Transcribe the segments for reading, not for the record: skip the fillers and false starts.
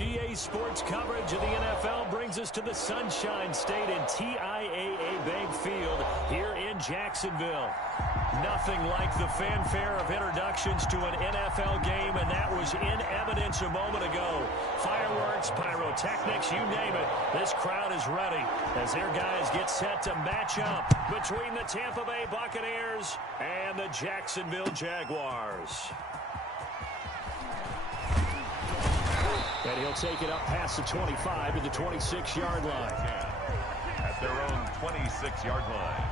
EA Sports coverage of the NFL brings us to the Sunshine State and TIAA Bank Field here in Jacksonville. Nothing like the fanfare of introductions to an NFL game, and that was in evidence a moment ago. Fireworks, pyrotechnics, you name it. This crowd is ready as their guys get set to match up between the Tampa Bay Buccaneers and the Jacksonville Jaguars. And he'll take it up past the 25 to the 26-yard line. At their own 26-yard line.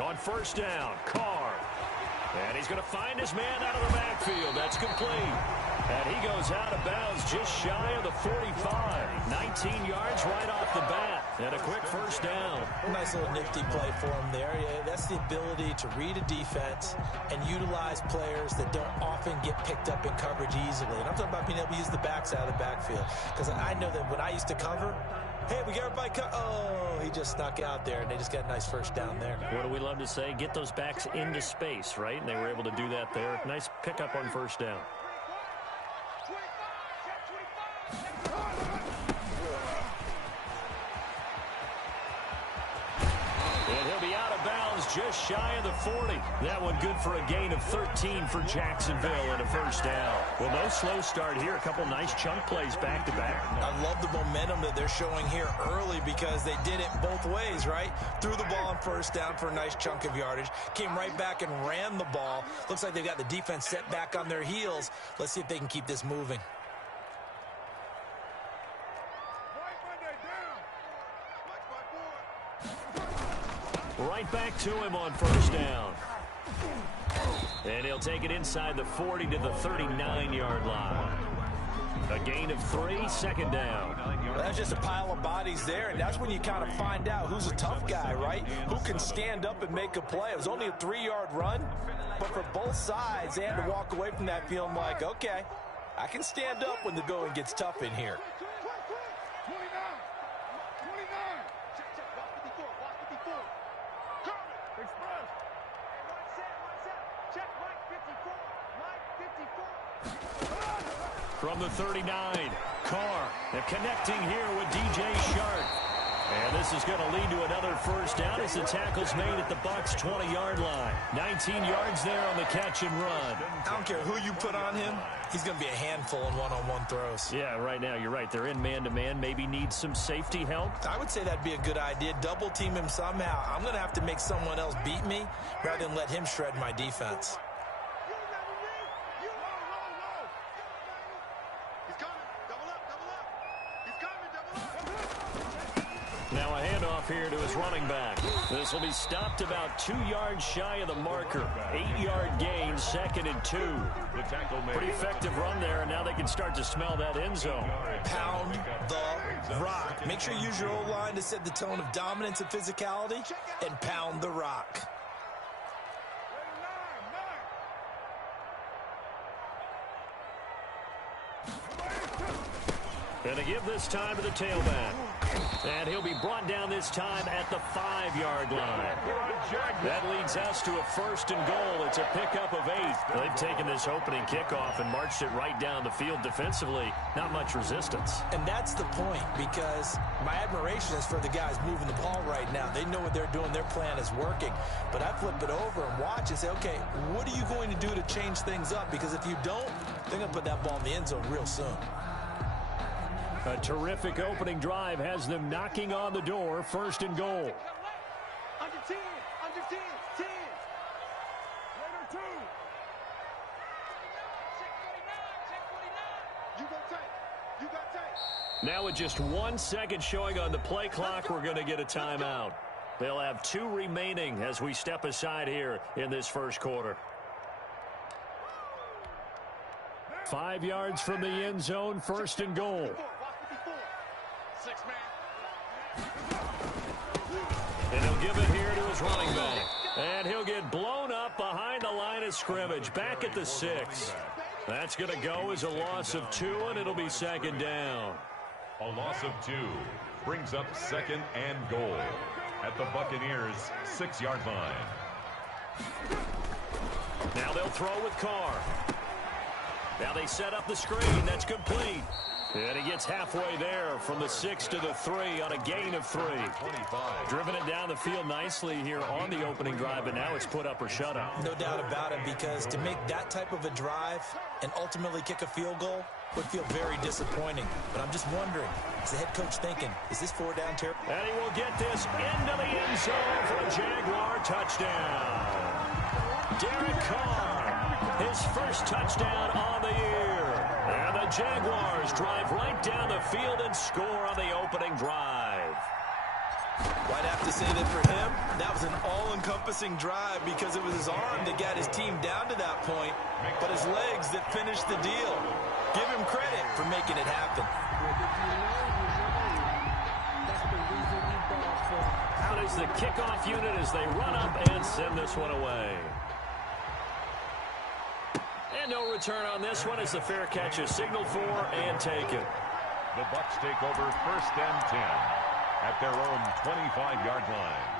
On first down, Carr. And he's going to find his man out of the backfield. That's complete. And he goes out of bounds just shy of the 45. 19 yards right off the bat. And a quick first down. Nice little nifty play for him there. Yeah, that's the ability to read a defense and utilize players that don't often get picked up in coverage easily. And I'm talking about being able to use the backs out of the backfield. Because I know that when I used to cover, hey, we got everybody oh, he just snuck out there, and they just got a nice first down there. What do we love to say? Get those backs into space, right? And they were able to do that there. Nice pickup on first down. And he'll be out of bounds just shy of the 40. That one good for a gain of 13 for Jacksonville and a first down. Well, no slow start here. A couple nice chunk plays back-to-back. I love the momentum that they're showing here early because they did it both ways, right? Threw the ball on first down for a nice chunk of yardage. Came right back and ran the ball. Looks like they've got the defense set back on their heels. Let's see if they can keep this moving. Right back to him on first down. And he'll take it inside the 40 to the 39-yard line. A gain of 3, second down. Well, that's just a pile of bodies there, and that's when you kind of find out who's a tough guy, right? Who can stand up and make a play. It was only a 3-yard run, but for both sides, they had to walk away from that feeling like, okay, I can stand up when the going gets tough in here. From the 39, Carr, and connecting here with DJ Shark. And this is going to lead to another first down as the tackle's made at the Bucs' 20-yard line. 19 yards there on the catch and run. I don't care who you put on him. He's going to be a handful in one-on-one throws. Yeah, right now, you're right. They're in man-to-man. Maybe need some safety help. I would say that'd be a good idea. Double team him somehow. I'm going to have to make someone else beat me rather than let him shred my defense. Now a handoff here to his running back. This will be stopped about 2 yards shy of the marker. 8-yard gain, 2nd and 2. Pretty effective run there, and now they can start to smell that end zone. Pound the rock. Make sure you use your O-line to set the tone of dominance and physicality, and pound the rock. And to give this time to the tailback. And he'll be brought down this time at the 5-yard line. That leads us to a 1st and goal. It's a pickup of 8. They've taken this opening kickoff and marched it right down the field defensively. Not much resistance. And that's the point, because my admiration is for the guys moving the ball right now. They know what they're doing. Their plan is working. But I flip it over and watch and say, okay, what are you going to do to change things up? Because if you don't, they're going to put that ball in the end zone real soon. A terrific opening drive has them knocking on the door. 1st and goal. Under 10, under 10, 10. Later 2. You got tape. Now with just 1 second showing on the play clock, we're going to get a timeout. They'll have 2 remaining as we step aside here in this first quarter. 5 yards from the end zone, 1st and goal. 6 man. And he'll give it here to his running back. And he'll get blown up behind the line of scrimmage, back at the 6. That's going to go as a loss of 2, and it'll be second down. A loss of 2 brings up second and goal at the Buccaneers' 6-yard line. Now they'll throw with Carr. Now they set up the screen. That's complete. And he gets halfway there from the 6 to the 3 on a gain of 3. 25. Driven it down the field nicely here on the opening drive, but now it's put up or shut up. No doubt about it, because to make that type of a drive and ultimately kick a field goal would feel very disappointing. But I'm just wondering, is the head coach thinking, is this 4-down territory? And he will get this into the end zone for a Jaguar touchdown. Derek Carr, his first touchdown on the year. And the Jaguars drive right down the field and score on the opening drive. Well, I'd have to say that for him, that was an all-encompassing drive because it was his arm that got his team down to that point, but his legs that finished the deal. Give him credit for making it happen. Out is the kickoff unit as they run up and send this one away. And no return on this one as the fair catch is signaled for and taken. The Bucs take over 1st and 10 at their own 25-yard line.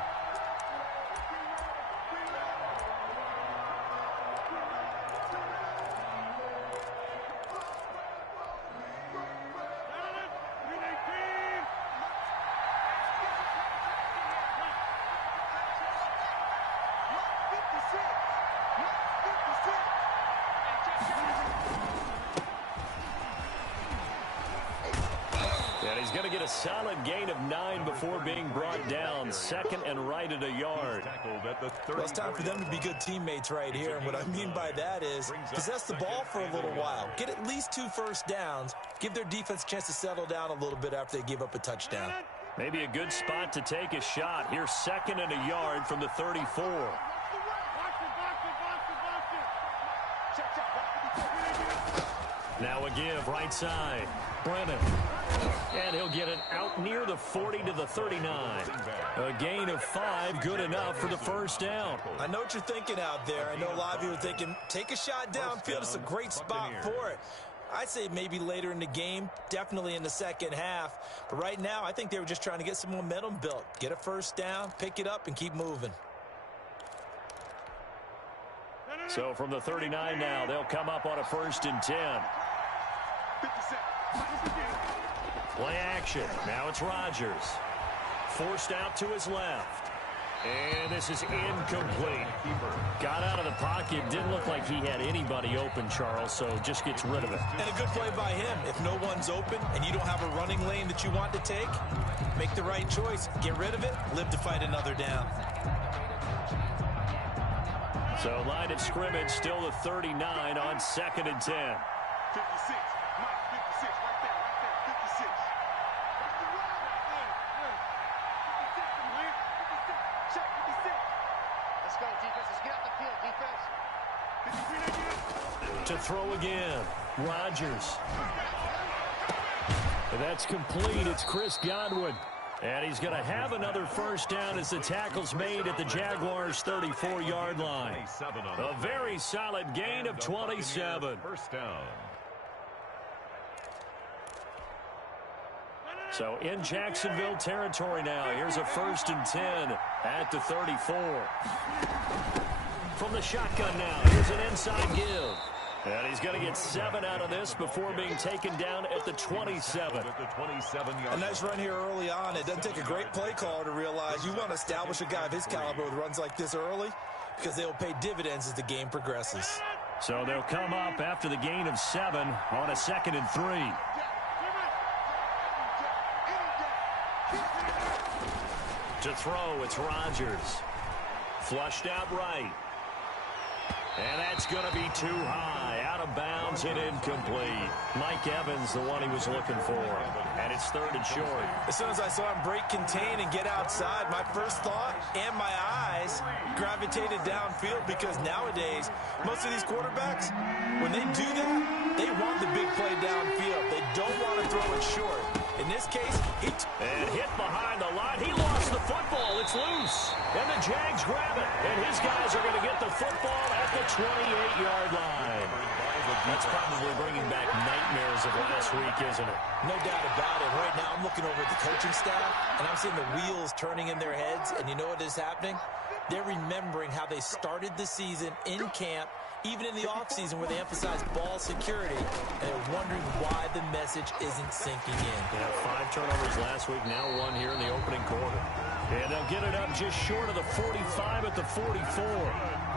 And he's going to get a solid gain of 9 before being brought down. 2nd and right at a yard. Well, it's time for them to be good teammates right here. And what I mean by that is possess the ball for a little while. Get at least 2 first downs. Give their defense a chance to settle down a little bit after they give up a touchdown. Maybe a good spot to take a shot. Here's 2nd and a yard from the 34. Now a give right side. Brennan. And he'll get it out near the 40 to the 39. A gain of 5, good enough for the first down. I know what you're thinking out there. I know a lot of you are thinking, take a shot downfield. It's a great spot for it. I'd say maybe later in the game, definitely in the second half. But right now, I think they were just trying to get some momentum built. Get a first down, pick it up, and keep moving. So from the 39 now, they'll come up on a 1st and 10. Play action. Now it's Rodgers. Forced out to his left. And this is incomplete. Got out of the pocket. Didn't look like he had anybody open, Charles, so just gets rid of it. And a good play by him. If no one's open and you don't have a running lane that you want to take, make the right choice. Get rid of it. Live to fight another down. So line of scrimmage still the 39 on 2nd and 10. 56. Mike, 56. Right there. 56. Check 56. Let's go, defense. Let's get out the field, defense. To throw again. Rodgers. And that's complete. It's Chris Godwin. And he's going to have another first down as the tackle's made at the Jaguars' 34-yard line. A very solid gain of 27. First down. So in Jacksonville territory now. Here's a 1st and 10 at the 34. From the shotgun now. Here's an inside give. And he's going to get 7 out of this before being taken down at the 27. A nice run here early on. It doesn't take a great play caller to realize you want to establish a guy of his caliber with runs like this early because they will pay dividends as the game progresses. So they'll come up after the gain of 7 on a 2nd and 3. To throw, it's Rodgers. Flushed out right. And that's going to be too high. Out of bounds and incomplete. Mike Evans, the one he was looking for. And it's 3rd and short. As soon as I saw him break contain and get outside, my first thought and my eyes gravitated downfield because nowadays, most of these quarterbacks, when they do that, they want the big play downfield. They don't want to throw it short. In this case, and hit behind the line. He lost the football. It's loose. football at the 28-yard line. That's probably bringing back nightmares of last week, isn't it? No doubt about it. Right now, I'm looking over at the coaching staff, and I'm seeing the wheels turning in their heads, and you know what is happening? They're remembering how they started the season in camp, even in the offseason where they emphasized ball security, and they're wondering why the message isn't sinking in. Yeah, 5 turnovers last week, now 1 here in the opening quarter. And they'll get it up just short of the 45 at the 44.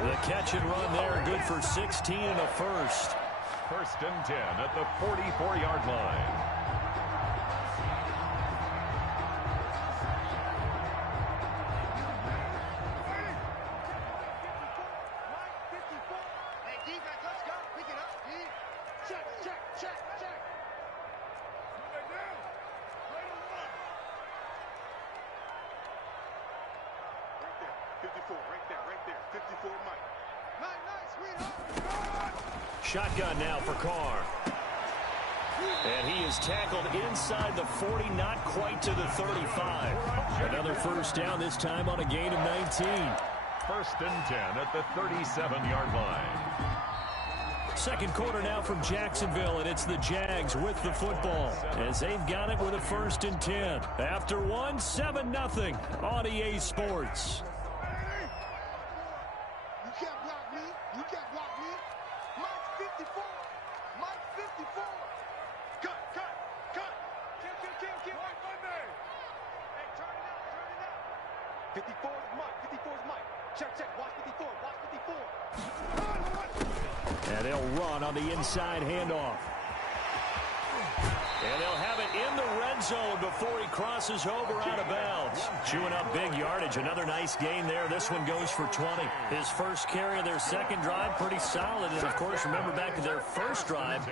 The catch and run there, good for 16 and a first. First and 10 at the 44-yard line. Shotgun now for Carr. And he is tackled inside the 40, not quite to the 35. Another first down, this time on a gain of 19. First and 10 at the 37-yard line. Second quarter now from Jacksonville, and it's the Jags with the football as they've got it with a first and 10. After one, 7-0 on EA Sports. And they'll run on the inside handoff. And they'll have it in the red zone before he crosses over out of bounds. Chewing up big yardage. Another nice gain there. This one goes for 20. His first carry of their second drive, pretty solid. And, of course, remember back to their first drive,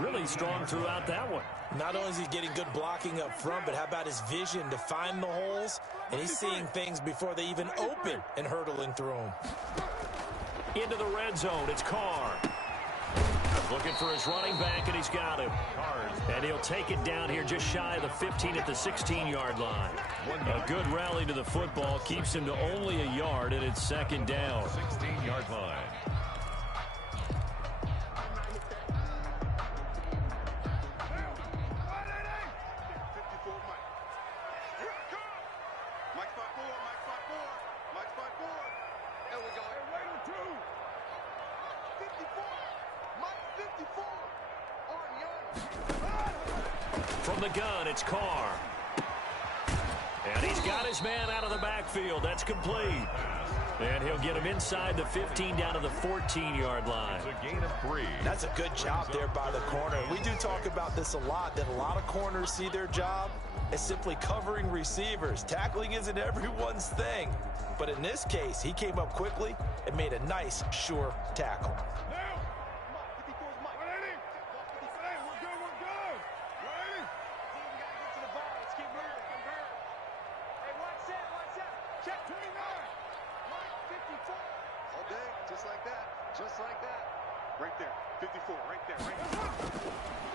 really strong throughout that one. Not only is he getting good blocking up front, but how about his vision to find the holes? And he's seeing things before they even open and hurdling through them. Into the red zone, it's Carr. Looking for his running back, and he's got him. And he'll take it down here just shy of the 15 at the 16-yard line. A good rally to the football keeps him to only a yard, and it's second down. 16-yard line. From the gun, it's Carr. And he's got his man out of the backfield. That's complete. And he'll get him inside the 15 down to the 14-yard line. It's a gain of 3. That's a good job there by the corner. We do talk about this a lot, that a lot of corners see their job as simply covering receivers. Tackling isn't everyone's thing. But in this case, he came up quickly and made a nice, sure tackle.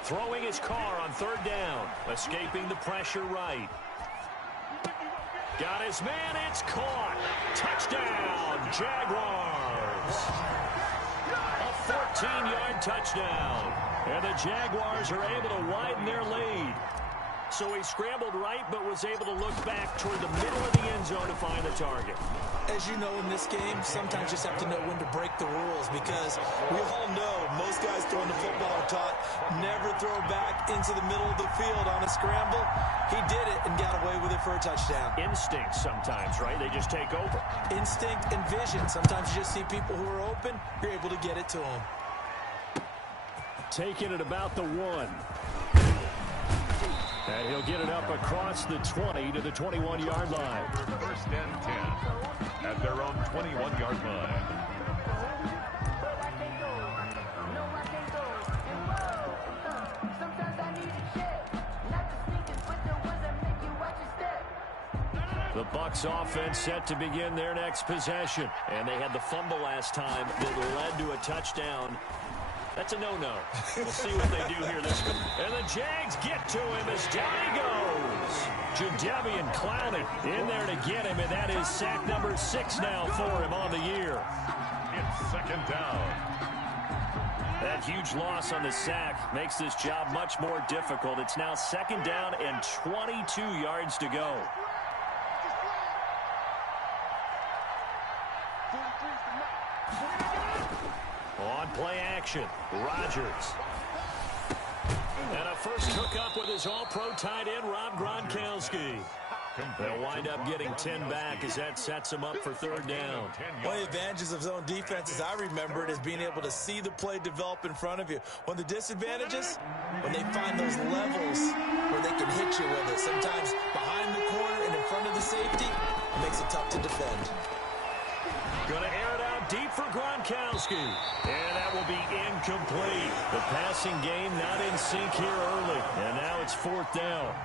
Throwing his Carr on third down. Escaping the pressure right. Got his man. It's caught. Touchdown, Jaguars. A 14-yard touchdown. And the Jaguars are able to widen their lead. So he scrambled right, but was able to look back toward the middle of the end zone to find the target. As you know, in this game, sometimes you just have to know when to break the rules, because we all know most guys throwing the football are taught never throw back into the middle of the field on a scramble. He did it and got away with it for a touchdown. Instinct sometimes, right? They just take over. Instinct and vision. Sometimes you just see people who are open, you're able to get it to them. Taking it about the 1. And he'll get it up across the 20 to the 21-yard line. First and 10 at their own 21-yard line. The Bucs offense set to begin their next possession. And they had the fumble last time that led to a touchdown. That's a no-no. We'll see what they do here this time. And the Jags get to him as down he goes. Jadeveon Clowney in there to get him, and that is sack number 6 now for him on the year. It's second down. That huge loss on the sack makes this job much more difficult. It's now second down and 22 yards to go. On play action, Rodgers. And a first hookup with his all-pro tight end, Rob Gronkowski. They'll wind up getting 10 back as that sets him up for third down. One of the advantages of zone defense, as I remember it, is being able to see the play develop in front of you. One of the disadvantages, when they find those levels where they can hit you with it. Sometimes behind the corner and in front of the safety, it makes it tough to defend. Going to air it out deep for Gronkowski. And that will be incomplete. The passing game not in sync here early. And now it's fourth down.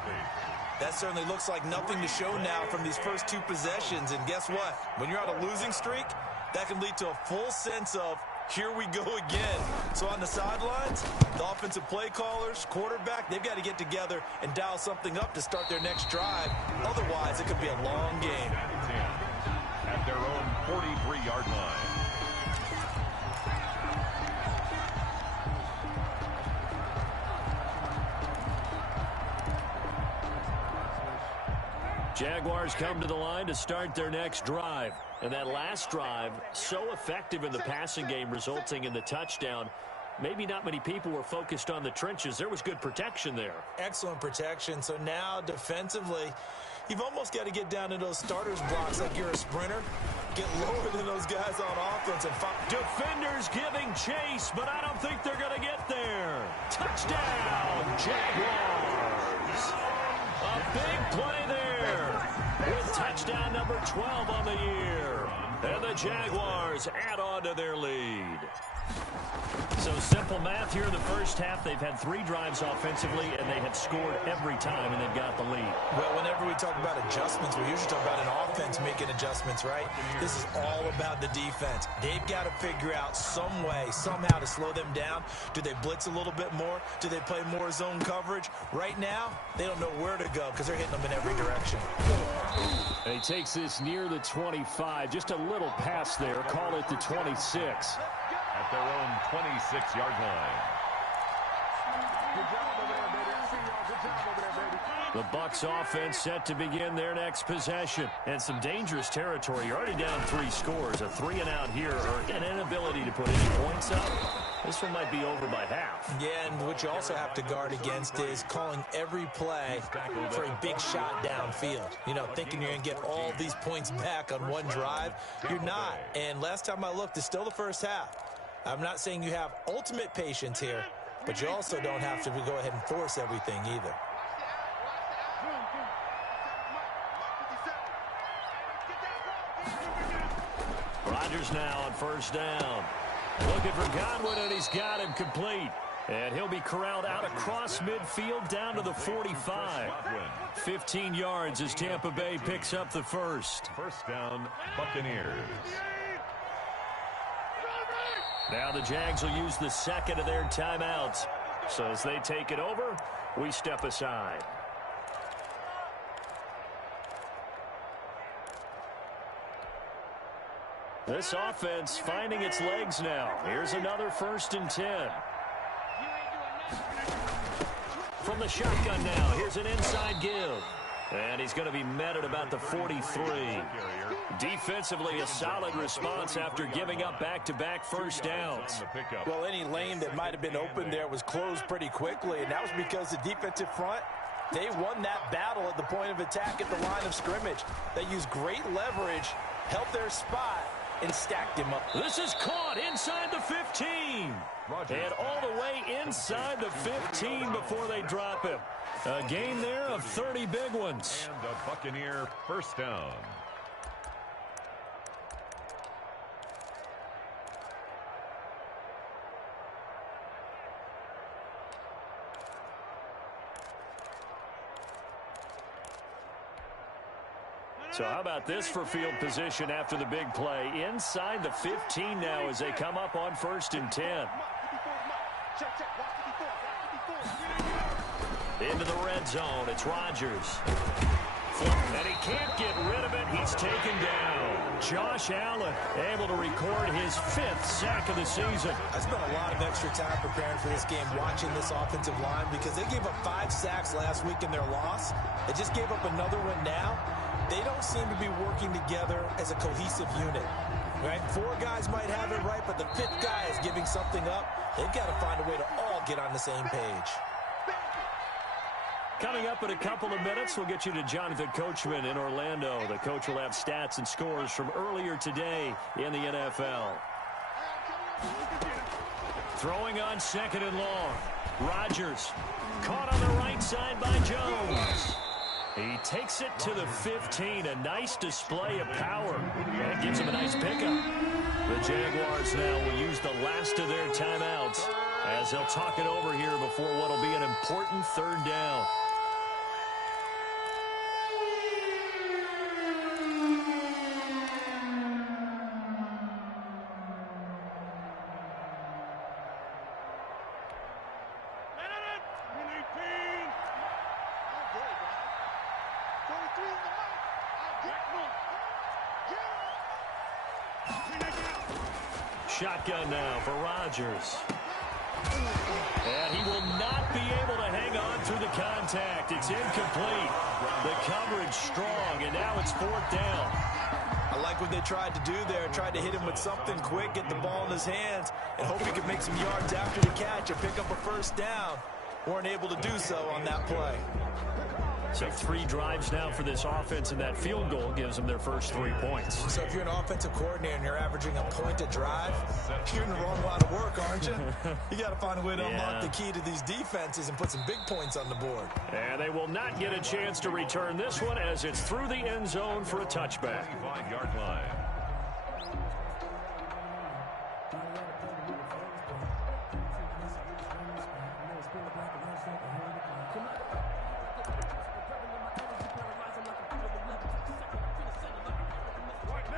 That certainly looks like nothing to show now from these first two possessions. And guess what? When you're on a losing streak, that can lead to a full sense of, here we go again. So on the sidelines, the offensive play callers, quarterback, they've got to get together and dial something up to start their next drive. Otherwise, it could be a long game. At their own 43-yard line. Jaguars come to the line to start their next drive. And that last drive, so effective in the passing game, resulting in the touchdown. Maybe not many people were focused on the trenches. There was good protection there. Excellent protection. So now defensively, you've almost got to get down to those starters blocks like you're a sprinter. Get lower than those guys on offense. And defenders giving chase, but I don't think they're going to get there. Touchdown, Jaguars. A big play there with touchdown number 12 on the year. And the Jaguars add on to their lead. So simple math here in the first half. They've had 3 drives offensively, and they have scored every time, and they've got the lead. Well, whenever we talk about adjustments, we usually talk about an offense making adjustments, right? This is all about the defense. They've got to figure out some way, somehow to slow them down. Do they blitz a little bit more? Do they play more zone coverage? Right now, they don't know where to go because they're hitting them in every direction. And he takes this near the 25. Just a little pass there. Call it the 26. At their own 26-yard line. The Bucs offense set to begin their next possession. And some dangerous territory. You're already down 3 scores. A 3-and-out here, or an inability to put any points up. This one might be over by half. Yeah, and what you also have to guard against is calling every play for a big shot downfield. You know, thinking you're going to get all these points back on one drive. You're not. And last time I looked, it's still the first half. I'm not saying you have ultimate patience here, but you also don't have to go ahead and force everything either. Rodgers now on first down. Looking for Godwin, and he's got him complete. And he'll be corralled out across midfield down to the 45. 15 yards as Tampa Bay picks up the first. First down, Buccaneers. Now the Jags will use the second of their timeouts. So as they take it over, we step aside. This offense finding its legs now. Here's another 1st and 10. From the shotgun now, here's an inside give. And he's going to be met at about the 43. Defensively, a solid response after giving up back-to-back first downs. Well, any lane that might have been open there was closed pretty quickly, and that was because the defensive front, they won that battle at the point of attack at the line of scrimmage. They used great leverage, held their spot, and stacked him up. This is caught inside the 15. And all the way inside the 15 before they drop him. A gain there of 30 big ones. And a Buccaneer first down. So how about this for field position after the big play? Inside the 15 now as they come up on 1st and 10. Into the red zone. It's Rodgers. And he can't get rid of it. He's taken down. Josh Allen able to record his 5th sack of the season. I spent a lot of extra time preparing for this game, watching this offensive line, because they gave up 5 sacks last week in their loss. They just gave up another one now. They don't seem to be working together as a cohesive unit. Right? 4 guys might have it right, but the 5th guy is giving something up. They've got to find a way to all get on the same page. Coming up in a couple of minutes, we'll get you to Jonathan Coachman in Orlando. The coach will have stats and scores from earlier today in the NFL. Throwing on 2nd and long. Rodgers caught on the right side by Jones. He takes it to the 15. A nice display of power. And gives him a nice pickup. The Jaguars now will use the last of their timeouts as they'll talk it over here before what will be an important 3rd down. Shotgun now for Rodgers. And he will not be able to hang on through the contact. It's incomplete. The coverage strong, and now it's 4th down. I like what they tried to do there. Tried to hit him with something quick, get the ball in his hands, and hope he could make some yards after the catch or pick up a 1st down. Weren't able to do so on that play. So 3 drives now for this offense, and that field goal gives them their first 3 points. So if you're an offensive coordinator and you're averaging a point a drive, you're in the wrong line of work, aren't you? You got to find a way to unlock the key to these defenses and put some big points on the board. And they will not get a chance to return this one as it's through the end zone for a touchback. 5-yard line.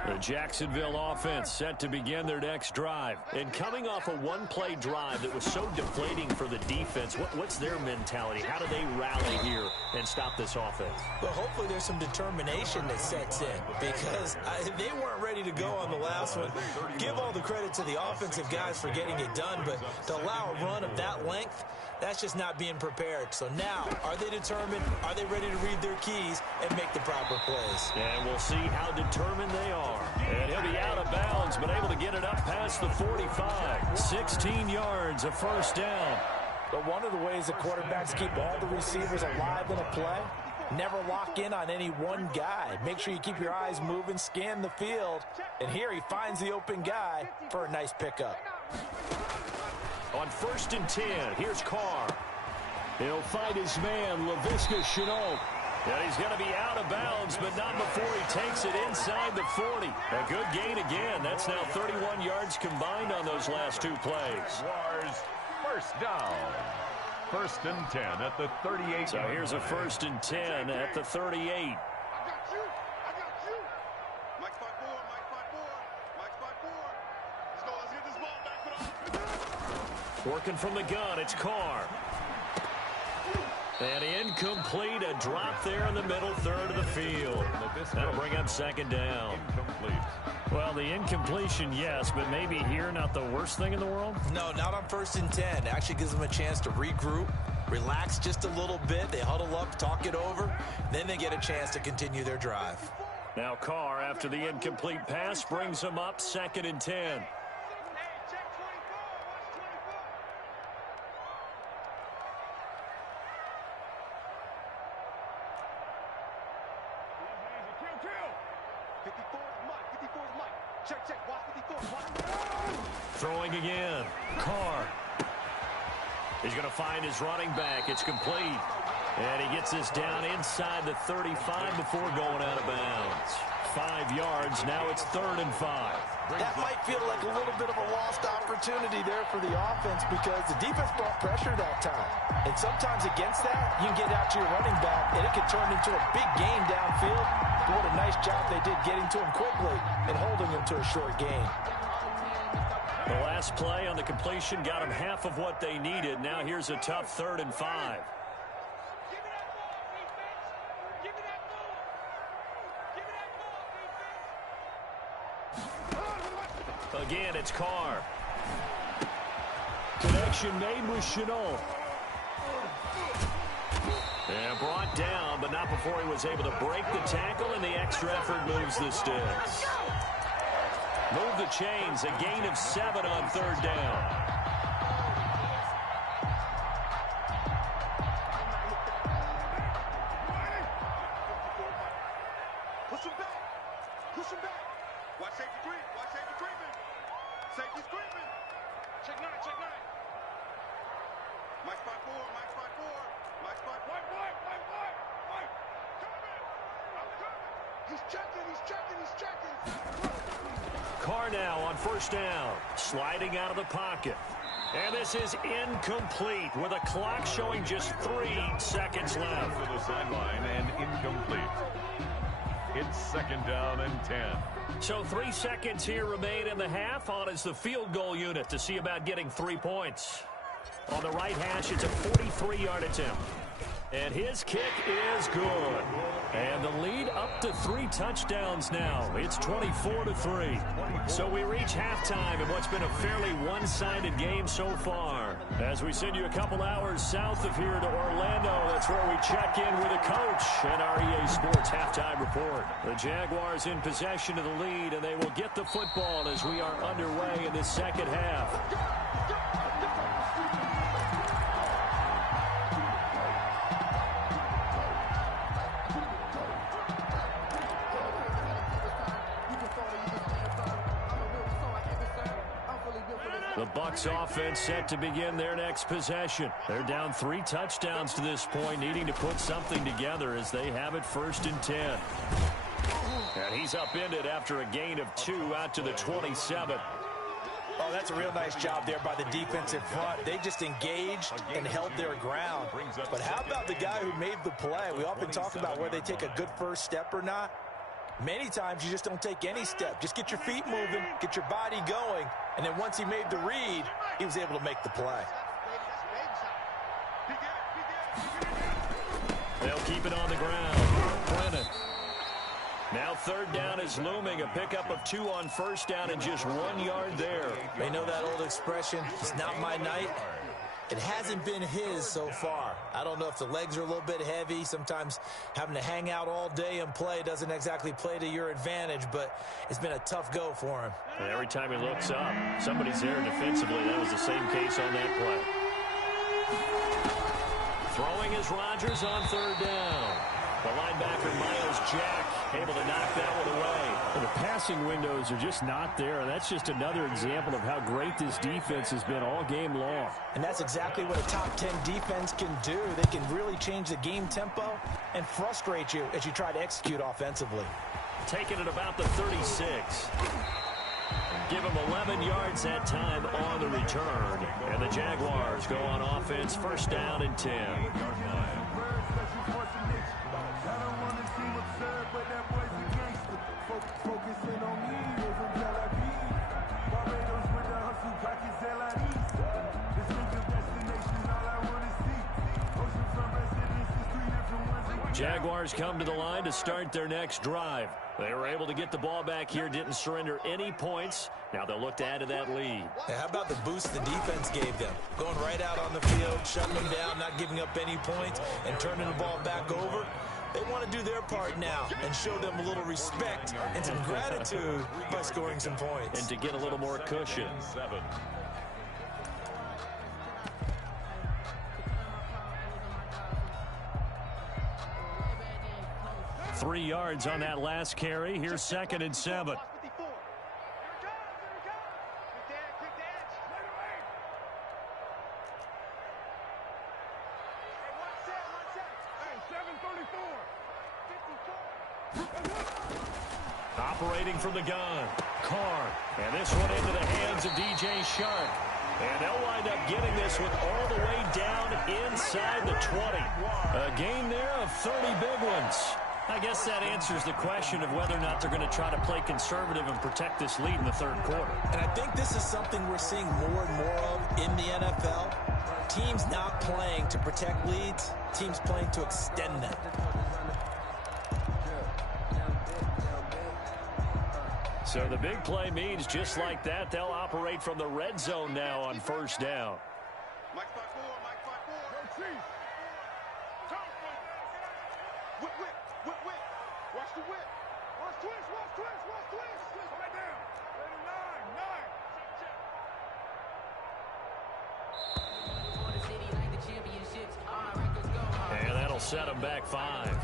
The Jacksonville offense set to begin their next drive. And coming off a 1-play drive that was so deflating for the defense, what's their mentality? How do they rally here and stop this offense? Well, hopefully there's some determination that sets in, because they weren't ready to go on the last one. Give all the credit to the offensive guys for getting it done, but to allow a run of that length, that's just not being prepared. So now, are they determined? Are they ready to read their keys and make the proper plays? And we'll see how determined they are. And he'll be out of bounds, but able to get it up past the 45. 16 yards, a 1st down. But one of the ways that quarterbacks keep all the receivers alive in a play, never lock in on any one guy. Make sure you keep your eyes moving, scan the field. And here he finds the open guy for a nice pickup. On 1st and 10, here's Carr. He'll find his man, Laviska Shenault. And he's going to be out of bounds, but not before he takes it inside the 40. A good gain again. That's now 31 yards combined on those last 2 plays. Jaguars, 1st down. 1st and 10 at the 38. So here's a 1st and 10 at the 38. I got you. Mike spot 4, Mike spot 4, Mike spot 4. Let's go, let's get this ball back. Working from the gun, it's Carr. And incomplete, a drop there in the middle 3rd of the field. That'll bring up 2nd down. Incomplete. Well, the incompletion, yes, but maybe here not the worst thing in the world? No, not on 1st and 10. Actually gives them a chance to regroup, relax just a little bit. They huddle up, talk it over. Then they get a chance to continue their drive. Now Carr, after the incomplete pass, brings them up 2nd and 10. Throwing again. Carr. He's going to find his running back. It's complete. And he gets this down inside the 35 before going out of bounds. 5 yards. Now it's 3rd and 5. That might feel like a little bit of a lost opportunity there for the offense, because the defense brought pressure that time. And sometimes against that, you can get out to your running back, and it can turn into a big gain downfield. But what a nice job they did getting to him quickly and holding him to a short gain. The last play on the completion got them half of what they needed. Now here's a tough 3rd and 5. Again, it's Carr. Connection made with Chenault. And brought down, but not before he was able to break the tackle, and the extra effort moves the sticks. Move the chains, a gain of 7 on third down. Push him back. Push him back. Watch safety creep. Watch safety creeping. Safety's creeping. Check 9. Check 9. Mike spot 4. Mike spot 4. Mike spot 4. Mike. Coming. I'm coming. He's checking. He's checking. He's checking. Carr now on first down. Sliding out of the pocket. And this is incomplete with a clock showing just 3 seconds left. To the sideline and incomplete. It's second down and 10. So 3 seconds here remain in the half. On is the field goal unit to see about getting 3 points. On the right hash, it's a 43-yard attempt. And his kick is good. And the lead up to 3 touchdowns now. It's 24-3. So we reach halftime in what's been a fairly one-sided game so far. As we send you a couple hours south of here to Orlando, that's where we check in with a coach and our EA Sports halftime report. The Jaguars in possession of the lead, and they will get the football as we are underway in this second half. The Bucs offense set to begin their next possession. They're down 3 touchdowns to this point, needing to put something together as they have it 1st and 10. And he's upended after a gain of 2 out to the 27. Oh, that's a real nice job there by the defensive front. They just engaged and held their ground. But how about the guy who made the play? We often talk about whether they take a good first step or not. Many times you just don't take any step. Just get your feet moving, get your body going, and then once he made the read, he was able to make the play. They'll keep it on the ground. Brennan. Now third down is looming. A pickup of 2 on first down and just 1 yard there. They know that old expression, it's not my night. It hasn't been his so far. I don't know if the legs are a little bit heavy. Sometimes having to hang out all day and play doesn't exactly play to your advantage, but it's been a tough go for him. And every time he looks up, somebody's there defensively. That was the same case on that play. Throwing is Rodgers on third down. The linebacker, Miles Jack, able to knock that one away. Well, the passing windows are just not there, and that's just another example of how great this defense has been all game long. And that's exactly what a top 10 defense can do. They can really change the game tempo and frustrate you as you try to execute offensively. Taking it about the 36. Give him 11 yards that time on the return. And the Jaguars go on offense, first down and 10. Jaguars come to the line to start their next drive. They were able to get the ball back here, didn't surrender any points. Now they'll look to add to that lead. How about the boost the defense gave them? Going right out on the field, shutting them down, not giving up any points, and turning the ball back over. They want to do their part now and show them a little respect and some gratitude by scoring some points. And to get a little more cushion. 3 yards on that last carry. Here's 2nd and 7. Operating from the gun, Carr. And this one into the hands of DJ Shark. And they'll wind up getting this one all the way down inside the 20. A gain there of 30 big ones. I guess that answers the question of whether or not they're going to try to play conservative and protect this lead in the third quarter. And I think this is something we're seeing more and more of in the NFL. Teams not playing to protect leads, teams playing to extend them. So the big play means just like that, they'll operate from the red zone now on first down. Mike 5-4, Mike 5-4. Go Chiefs. Whip, whip, whip, whip. Watch the whip. Watch twist, watch twist, watch twist. Right down. 9. And that'll set them back 5.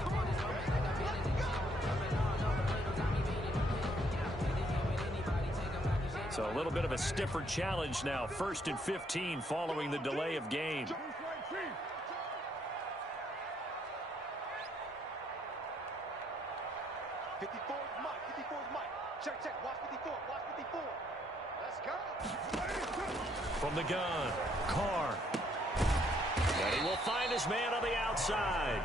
So a little bit of a stiffer challenge now. 1st and 15 following the delay of game. 54 is Mike. 54 is Mike. Check, check. Watch 54. Watch 54. Let's go. From the gun, Carr. And he will find his man on the outside.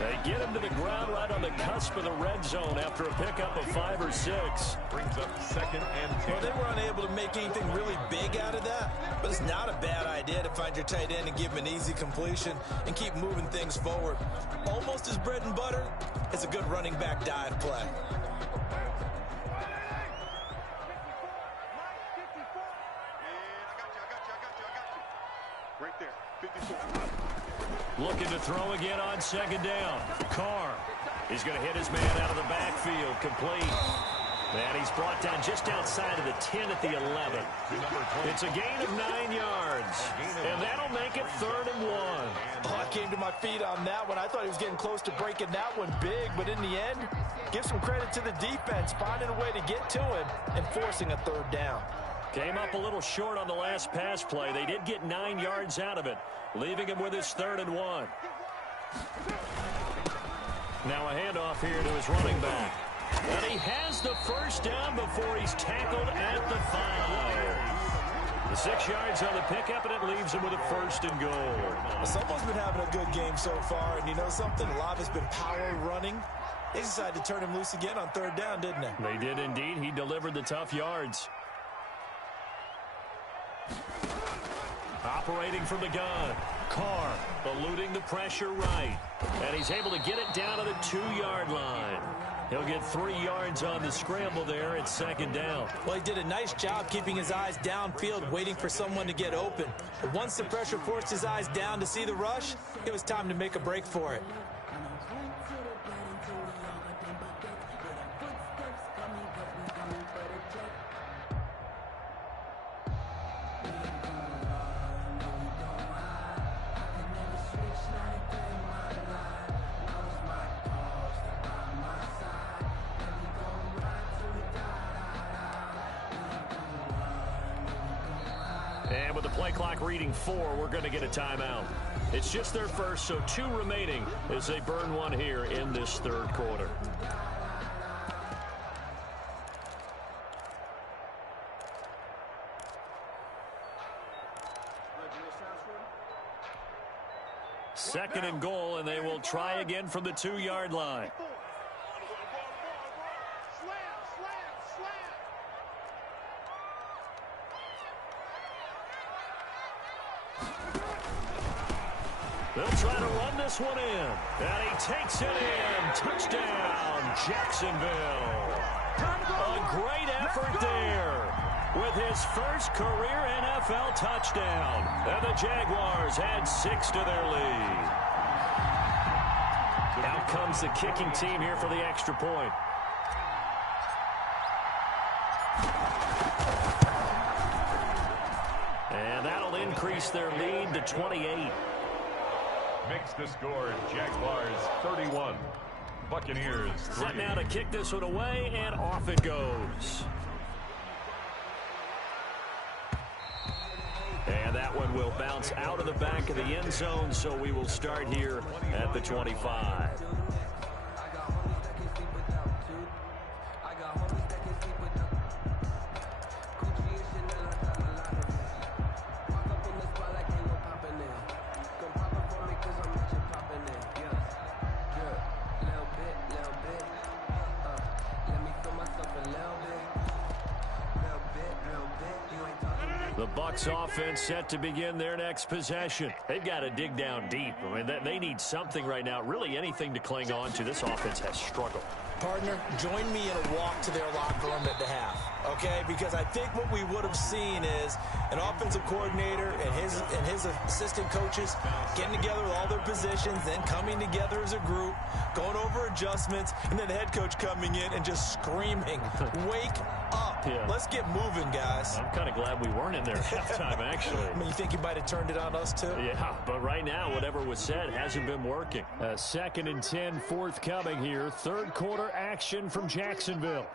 They get him to the ground right on the cusp of the red zone after a pickup of 5 or 6. Brings up 2nd and 10. Well, they were unable to make anything really big out of that, but it's not a bad idea to find your tight end and give him an easy completion and keep moving things forward. Almost his bread and butter is a good running back dive play. Right there. 54. Looking to throw again on 2nd down. Carr. He's going to hit his man out of the backfield. Complete. And he's brought down just outside of the 10 at the 11. It's a gain of 9 yards. And that'll make it 3rd and 1. Oh, I came to my feet on that one. I thought he was getting close to breaking that one big, but in the end, give some credit to the defense, finding a way to get to him and forcing a 3rd down. Came up a little short on the last pass play. They did get 9 yards out of it, leaving him with his 3rd and 1. Now a handoff here to his running back. And he has the 1st down before he's tackled at the 5. The 6 yards on the pickup, and it leaves him with a 1st and goal. Well, someone's been having a good game so far, and you know something? A lot has been power running. They decided to turn him loose again on 3rd down, didn't they? They did indeed. He delivered the tough yards. Operating from the gun. Carr eluding the pressure right. And he's able to get it down to the 2-yard line. He'll get 3 yards on the scramble there at 2nd down. Well, he did a nice job keeping his eyes downfield, waiting for someone to get open. But once the pressure forced his eyes down to see the rush, it was time to make a break for it. And with the play clock reading 4, we're going to get a timeout. It's just their first, so 2 remaining as they burn one here in this 3rd quarter. Second and goal, and they will try again from the 2-yard line. They'll try to run this one in. And he takes it in. Touchdown, Jacksonville. A great effort there with his first career NFL touchdown. And the Jaguars add 6 to their lead. Out comes the kicking team here for the extra point. And that'll increase their lead to 28. Makes the score Jaguars 31. Buccaneers 3. Set now to kick this one away, and off it goes. And that one will bounce out of the back of the end zone, so we will start here at the 25. The Bucs offense set to begin their next possession. They've got to dig down deep. I mean, they need something right now, really anything to cling on to. This offense has struggled. Partner, join me in a walk to their locker room at the half, okay? Because I think what we would have seen is an offensive coordinator and his assistant coaches getting together with all their positions, then coming together as a group, going over adjustments, and then the head coach coming in and just screaming, "Wake up. Yeah. Let's get moving, guys." I'm kind of glad we weren't in there at halftime, actually. I mean, you think he might have turned it on us, too? Yeah, but right now, whatever was said hasn't been working. 2nd and 10 forthcoming here. Third quarter action from Jacksonville.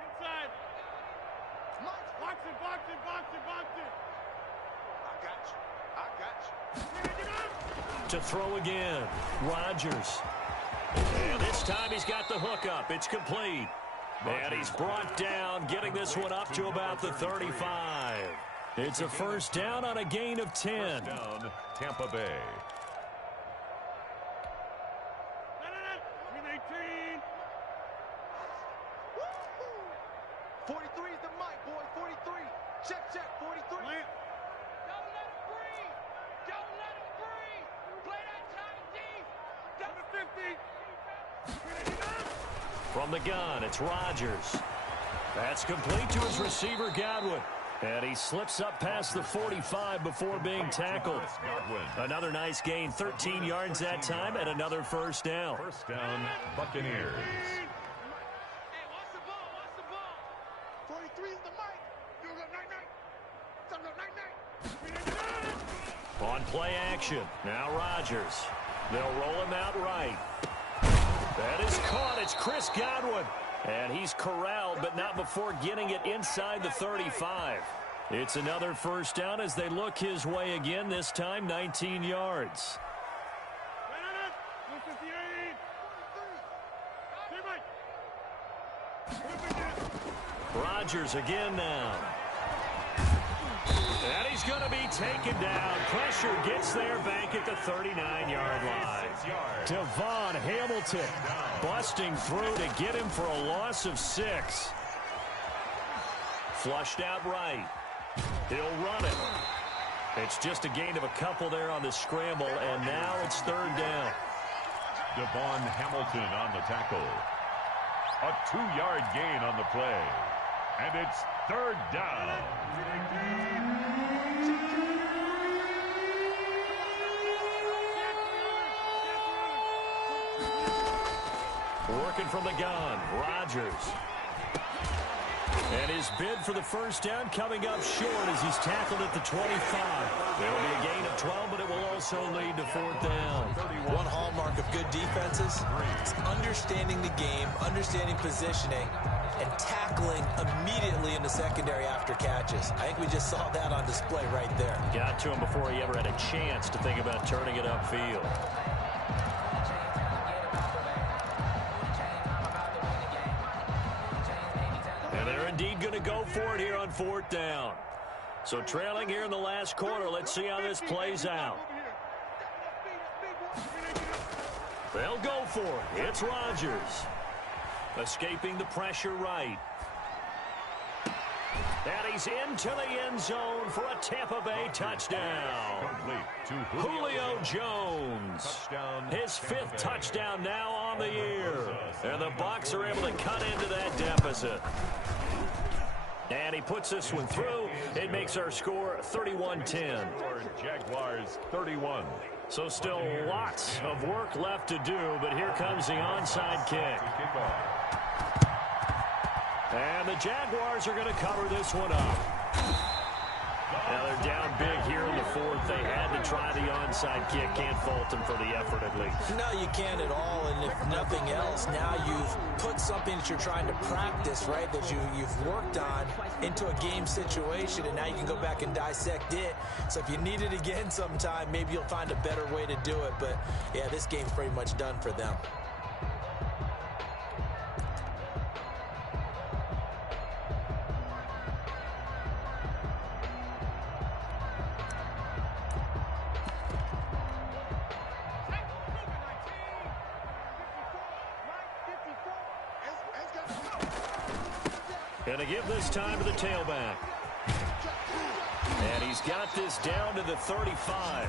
To throw again, Rodgers. And this time he's got the hook up. It's complete. And he's brought down, getting this one up to about the 35. It's a first down on a gain of 10. First down, Tampa Bay. 43 is the mic, boy. 43. Check, 43. Don't let him breathe. Don't let him breathe. Play that tight deep. Down to 50. From the gun, it's Rodgers. That's complete to his receiver, Godwin. And he slips up past the 45 before being tackled. Another nice gain, 13 yards that time, and another first down. First down, Buccaneers. On play action, now Rodgers. They'll roll him out right. That is caught. It's Chris Godwin. And he's corralled, but not before getting it inside the 35. It's another first down as they look his way again, this time 19 yards. Rodgers again now. And he's going to be taken down. Pressure gets there back at the 39-yard line. Devon Hamilton busting through to get him for a loss of 6. Flushed out right. He'll run it. It's just a gain of a couple there on the scramble, and now it's third down. Devon Hamilton on the tackle. A 2-yard gain on the play. And it's third down. Working from the gun, Rodgers. And his bid for the first down coming up short as he's tackled at the 25. It'll be a gain of 12, but it will also lead to fourth down. One hallmark of good defenses is understanding the game, understanding positioning, and tackling immediately in the secondary after catches. I think we just saw that on display right there. Got to him before he ever had a chance to think about turning it upfield. And they're indeed going to go for it here on fourth down. So trailing here in the last quarter, let's see how this plays out. They'll go for it. It's Rodgers. Escaping the pressure right. And he's into the end zone for a Tampa Bay touchdown. Julio Jones. His 5th touchdown now on the year. And the Bucs are able to cut into that deficit. And he puts this one through. It makes our score 31-10. Jaguars 31. So still lots of work left to do, but here comes the onside kick. And the Jaguars are going to cover this one up. Now they're down big here in the fourth. They had to try the onside kick. Can't fault them for the effort at least. No, you can't at all. And if nothing else, now you've put something that you're trying to practice, right, that you've worked on into a game situation, and now you can go back and dissect it. So if you need it again sometime, maybe you'll find a better way to do it. But, yeah, this game's pretty much done for them. And to give this time to the tailback. And He's got this down to the 35.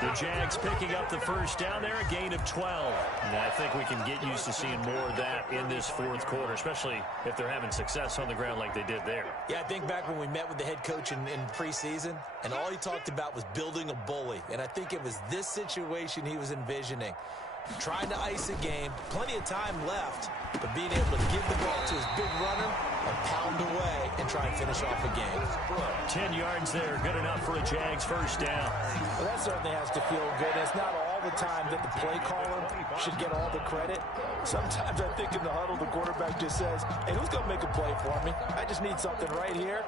The Jags picking up the first down there, a gain of 12. And I think we can get used to seeing more of that in this fourth quarter, especially if they're having success on the ground like they did there. Yeah, I think back when we met with the head coach in preseason, and all he talked about was building a bully. And I think it was this situation he was envisioning. Trying to ice a game, plenty of time left, but being able to give the ball to his big runner and pound away and try and finish off a game. 10 yards there, good enough for a Jags first down. Well, that certainly has to feel good. It's not all the time that the play caller should get all the credit. Sometimes I think in the huddle, the quarterback just says, hey, who's going to make a play for me? I just need something right here.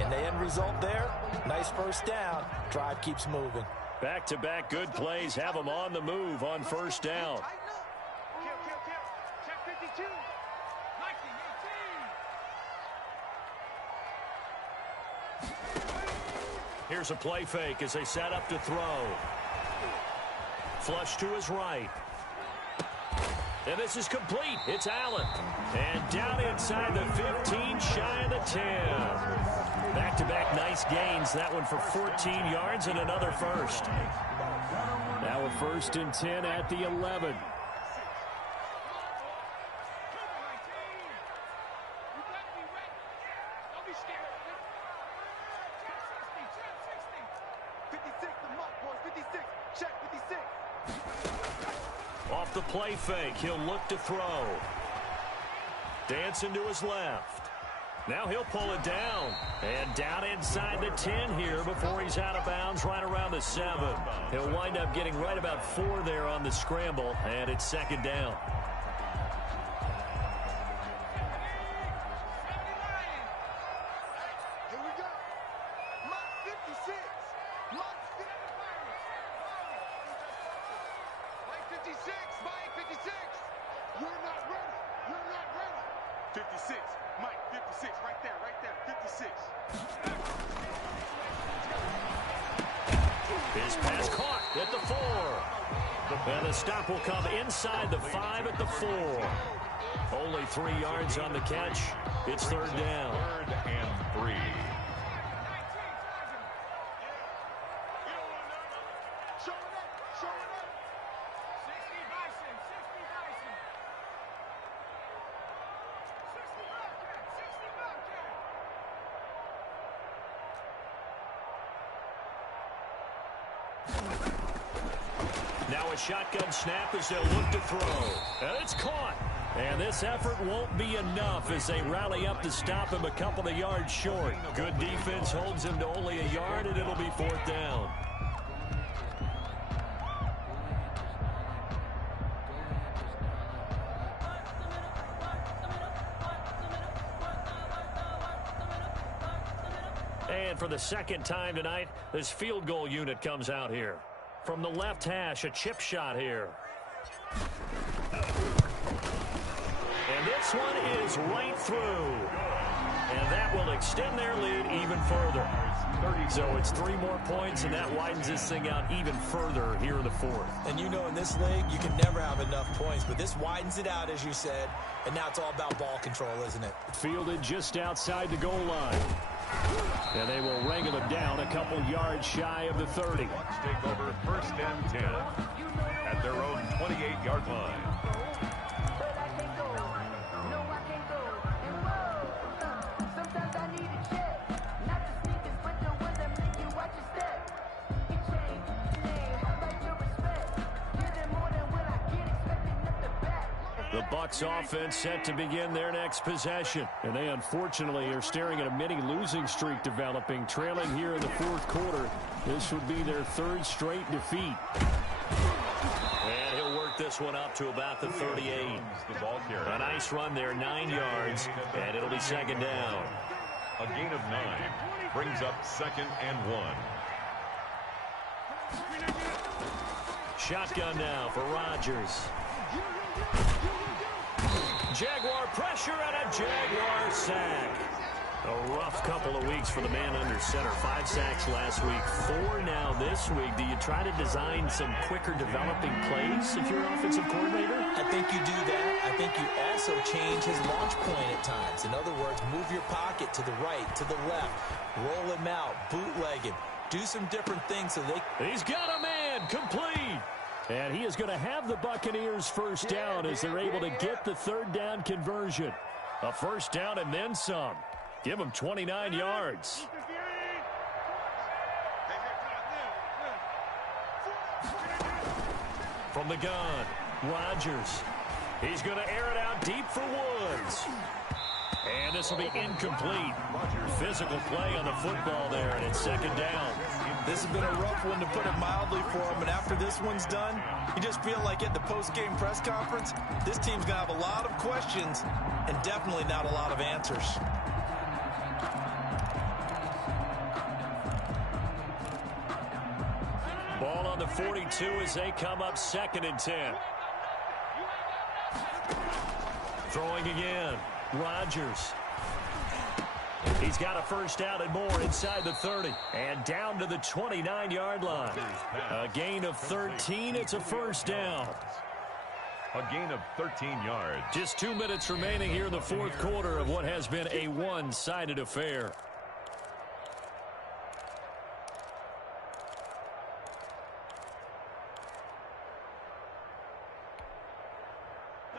And the end result there, nice first down. Drive keeps moving. Back-to-back good plays have them on the move on first down. Check 52. 19, 18. Here's a play fake as they set up to throw. Flush to his right. And this is complete. It's Allen. And down inside the 15, shy of the 10. Back-to-back nice gains. That one for 14 yards and another first. Now a 1st and 10 at the 11. Off the play fake, he'll look to throw. Dancing to his left. Now he'll pull it down. And down inside the 10 here before he's out of bounds right around the 7. He'll wind up getting right about 4 there on the scramble, and it's second down. Here we go. Mark 56. Mark 56. Mike 56. You're not ready. You're not ready. 56. Mike 56. Right there. 56. His pass caught at the 4. And the stop will come inside the 5 at the 4. Only 3 yards on the catch. It's third down. 3rd and 3. Now a shotgun snap as they'll look to throw. And it's caught. And this effort won't be enough as they rally up to stop him a couple of yards short. Good defense holds him to only a yard, and it'll be 4th down. And for the second time tonight, this field goal unit comes out here. From the left hash, a chip shot here. And this one is right through. And that will extend their lead even further. So it's 3 more points, and that widens this thing out even further here in the 4th. And you know in this league, you can never have enough points, but this widens it out, as you said. And now it's all about ball control, isn't it? Fielded just outside the goal line. And they will wrangle him down a couple yards shy of the 30. Bucks take over 1st and 10 at their own 28-yard line. The Bucs offense set to begin their next possession. And they unfortunately are staring at a mini losing streak developing, trailing here in the 4th quarter. This would be their 3rd straight defeat. And he'll work this one up to about the 38. A nice run there, 9 yards, and it'll be second down. A gain of 9 brings up 2nd and 1. Shotgun now for Rodgers. Jaguar pressure and a Jaguar sack. A rough couple of weeks for the man under center. 5 sacks last week, 4 now this week. Do you try to design some quicker developing plays if you're an offensive coordinator? I think you do that. I think you also change his launch point at times. In other words, move your pocket to the right, to the left, roll him out, bootleg him. do some different things so they... He's got a man complete. And he is going to have the Buccaneers first down as they're able to get the third down conversion. A first down and then some. Give him 29 yards. From the gun, Rodgers. He's going to air it out deep for Woods. And this will be incomplete. Physical play on the football there, and it's second down. This has been a rough one, to put it mildly, for him. And after this one's done, you just feel like at the post-game press conference, this team's going to have a lot of questions and definitely not a lot of answers. Ball on the 42 as they come up 2nd and 10. Throwing again. Rodgers. He's got a first down and more inside the 30. And down to the 29-yard line. A gain of 13. It's a first down. A gain of 13 yards. Just 2 minutes remaining here in the fourth quarter of what has been a one-sided affair.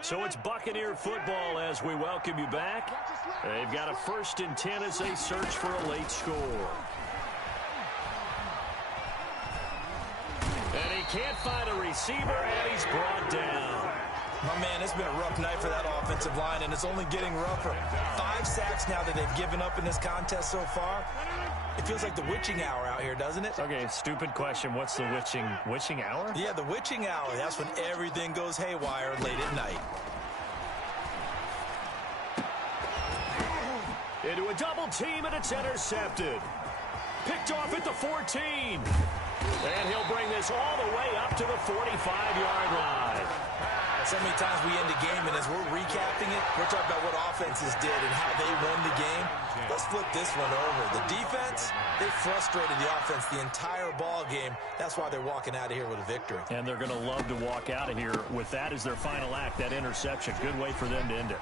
So it's Buccaneer football as we welcome you back. They've got a 1st and 10 as they search for a late score. And he can't find a receiver, and he's brought down. My man, it's been a rough night for that offensive line, and it's only getting rougher. 5 sacks now that they've given up in this contest so far. It feels like the witching hour out here, doesn't it? Okay, stupid question. What's the witching hour? Yeah, the witching hour. That's when everything goes haywire late at night. Into a double team, and it's intercepted. Picked off at the 14. And he'll bring this all the way up to the 45-yard line. So many times we end the game, and as we're recapping it, we're talking about what offenses did and how they won the game. Let's flip this one over. The defense, they frustrated the offense the entire ball game. That's why they're walking out of here with a victory. And they're going to love to walk out of here with that as their final act, that interception. Good way for them to end it.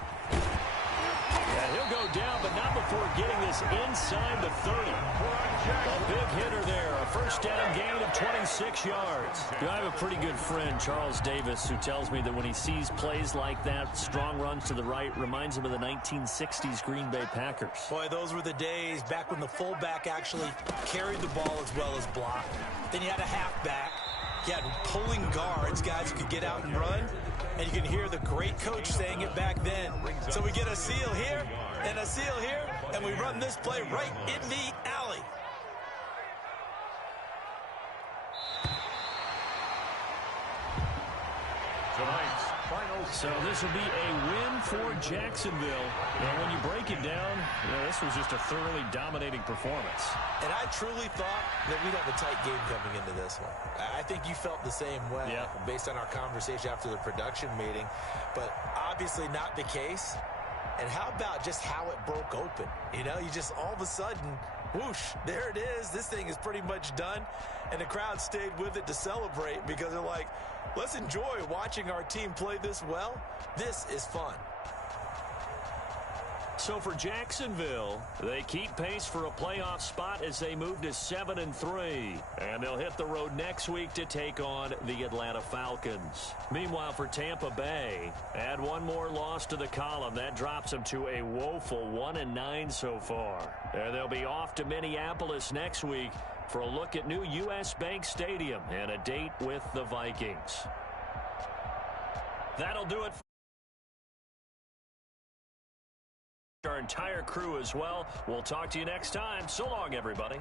And he'll go down, but not before getting this inside the 30. A big hitter there. A first down gain of 26 yards. You know, I have a pretty good friend, Charles Davis, who tells me that when he sees plays like that, strong runs to the right, reminds him of the 1960s Green Bay Packers. Boy, those were the days back when the fullback actually carried the ball as well as blocked. Then you had a halfback. You had pulling guards, guys who could get out and run. And you can hear the great coach saying it back then. So we get a seal here and a seal here, and we run this play right in the alley. Tonight's final. So this will be a win for Jacksonville. And when you break it down, you know, this was just a thoroughly dominating performance. And I truly thought that we'd have a tight game coming into this one. I think you felt the same way based on our conversation after the production meeting, but obviously not the case. And how about just how it broke open? You know, you just all of a sudden, whoosh, there it is. This thing is pretty much done. And the crowd stayed with it to celebrate because they're like, let's enjoy watching our team play this well. This is fun. So for Jacksonville, they keep pace for a playoff spot as they move to 7-3. And they'll hit the road next week to take on the Atlanta Falcons. Meanwhile, for Tampa Bay, add one more loss to the column. That drops them to a woeful 1-9 so far. And they'll be off to Minneapolis next week for a look at new U.S. Bank Stadium and a date with the Vikings. That'll do it for our entire crew as well. We'll talk to you next time. So long, everybody.